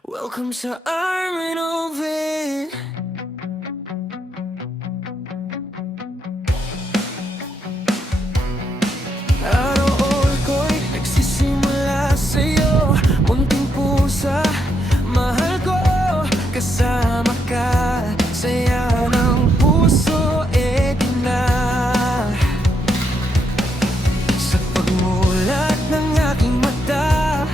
Welcome sa Armin Oven. Araw-all ko'y nagsisimula sa'yo. Munting pusa, mahal ko. Kasama ka, saya ng puso, di na. Sa pagmulat ng aking mata,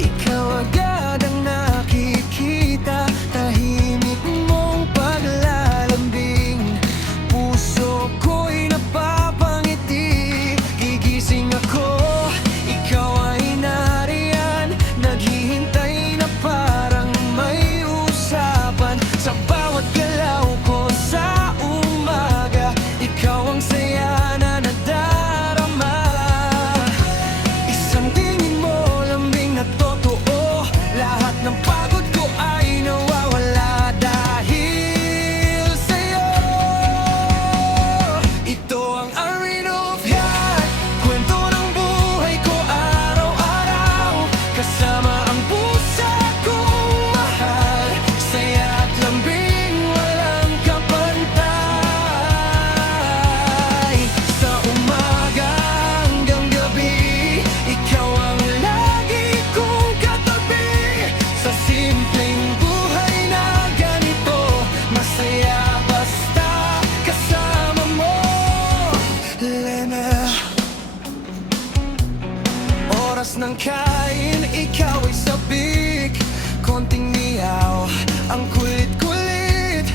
ikaw agad ang nakikita. Tahimik mong paglalambing, puso ko'y napapangiti. Gigising ako, ikaw ay nariyan, naghihintay na parang may usapan. Sa bawat galaw ko sa umaga, ikaw ang saya na nadarama. Isang tingin mo, lambing na totoo. Lahat ng pagod ko ay nawawala dahil sa'yo. Ito ang Armin of Yan, kwento ng buhay ko araw-araw. Kasama ang pusa kong mahal, saya at lambing walang kapantay. Sa umaga hanggang gabi, ikaw ang lagi kong katabi. Sa simpleng buhay na ganito, masaya basta kasama mo, Lena. Oras ng kain, ikaw ay sabik. Konting niyaw, ang kulit-kulit.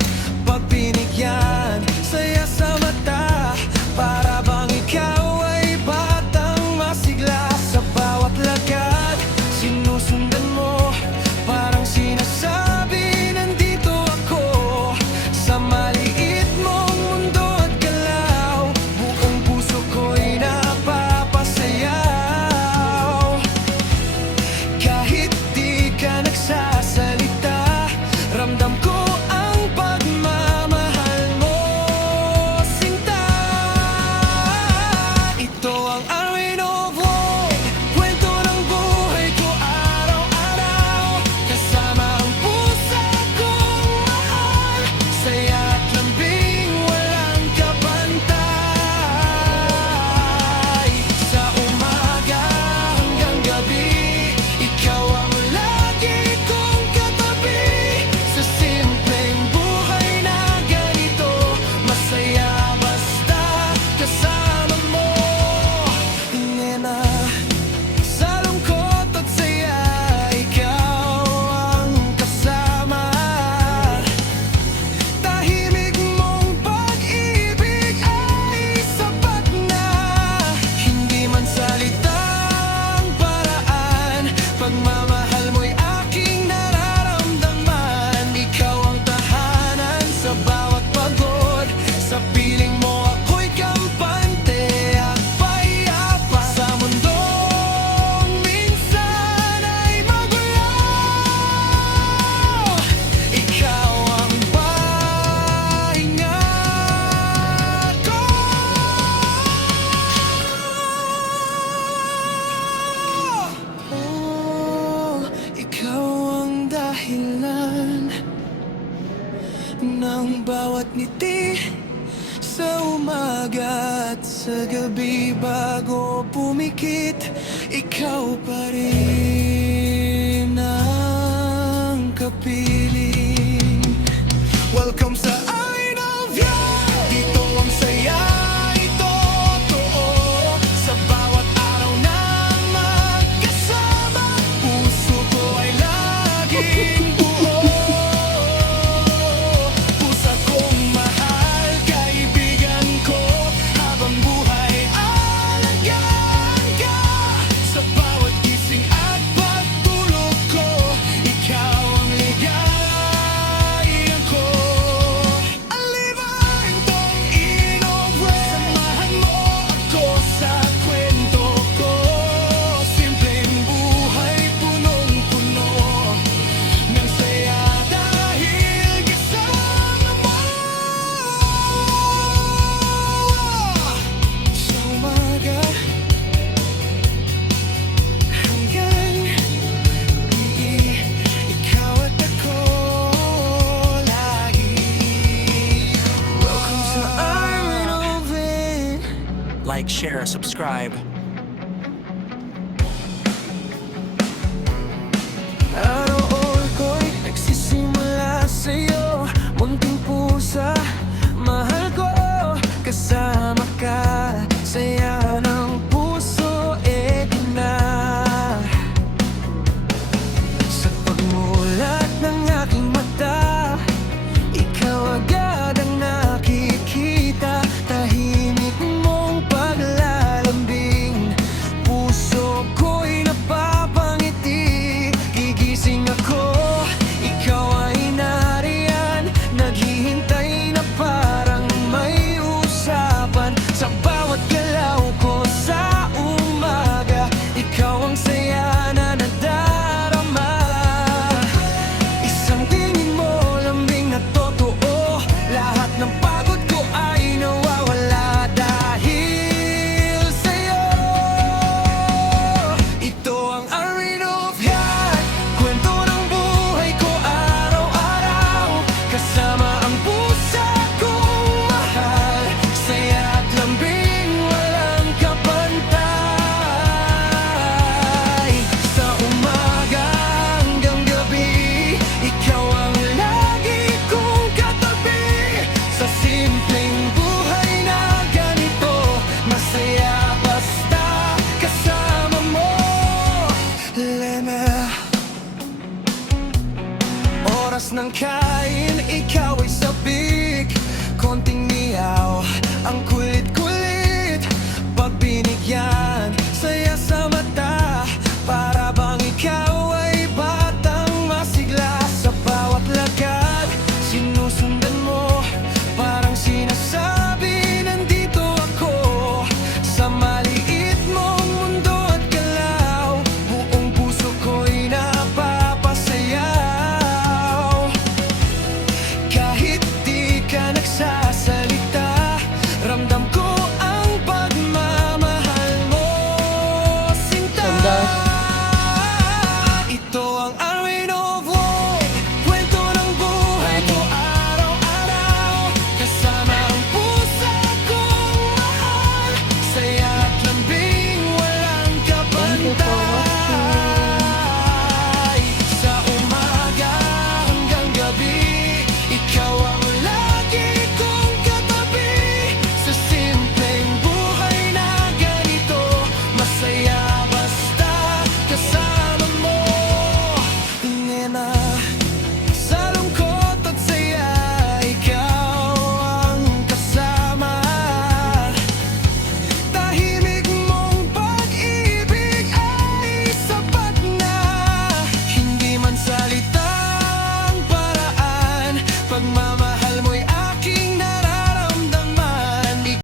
Pag binigyan, saya sa mata. Para bang ikaw ay batang masigla. Sa bawat lakad, sinusundan mo. Parang sinasabi, nandito ako. Sa maliit mong mundo at galaw, buong puso ko'y napapasayaw. Kahit di ka nagsasalita, ramdam ko ang pagmamahal mo, sinta. Ito ang Armin of Yan, kwento ng buhay ko araw-araw. Kasama ang pusa kong mahal, saya at lambing walang kapantay. Sa umaga hanggang gabi, ikaw ang lagi kong katabi. Sa simpleng buhay na ganito, masaya basta kasama mo, Nena. Sa lungkot at saya, ikaw ang kasama. Tahimik mong pag-ibig ay sapat na. Hindi man salitang paraan, pagmamahal mo'y aking nararamdaman. Ikaw ang tahanan sa bawat pagod. Sa piling mo ako'y kampante at payapa. Sa mundong minsan ay magulo, ikaw ang pahinga ko. Oh, ikaw ang dahilan ng bawat ngiti sa umaga at sa gabi. Bago pumikit, ikaw pa rin ang kapiling. Welcome sa Armin of Yan. Dito ang saya, ito totoo. Sa bawat araw na magkasama, puso ko ay laging buo. Pusa kong mahal, kaibigan ko. Habang buhay, alagaan ka. Sa bawat gising at pagtulog ko, ikaw ang ligaw. like, share, subscribe. Araw ko'y nagsisimula sa'yo, munting pusa, mahal ko, kasama ka, saya ng puso, na. Sa pagmulat ng aking mata, ikaw agad ang nakikita, tahimik mong paglalambing, puso ko'y napapangiti, gigising ako, ikaw ay nariyan, naghihintay na parang may usapan, sa bawat galaw ko sa umaga, ikaw ang saya na nadarama. Isang tingin mo, lambing na totoo, lahat ng pagod ko ay nawawala dahil sa'yo. Ito ang Arena of Heart, kwento ng buhay ko araw-araw, kasama ang pusa kong mahal, saya at lambing walang kapantay. Sa umaga hanggang gabi, ikaw ang lagi kong katabi, sa simpleng buhay na ganito, masaya basta kasama mo. Leme, oras ng kain, ikaw ay sabik, konting miyaw, ang kulit-kulit, pag binigyan, saya sa mata, para bang ikaw ay batang masigla, sa bawat lakad, sinusundan mo, parang sinasabi, nandito ako, sa maliit mong mundo at galaw, buong puso ko'y napapasayaw. Kahit di ka nagsasalita, ramdam ko ang pagmamahal mo, sinta. Ganda. Ito ang Arena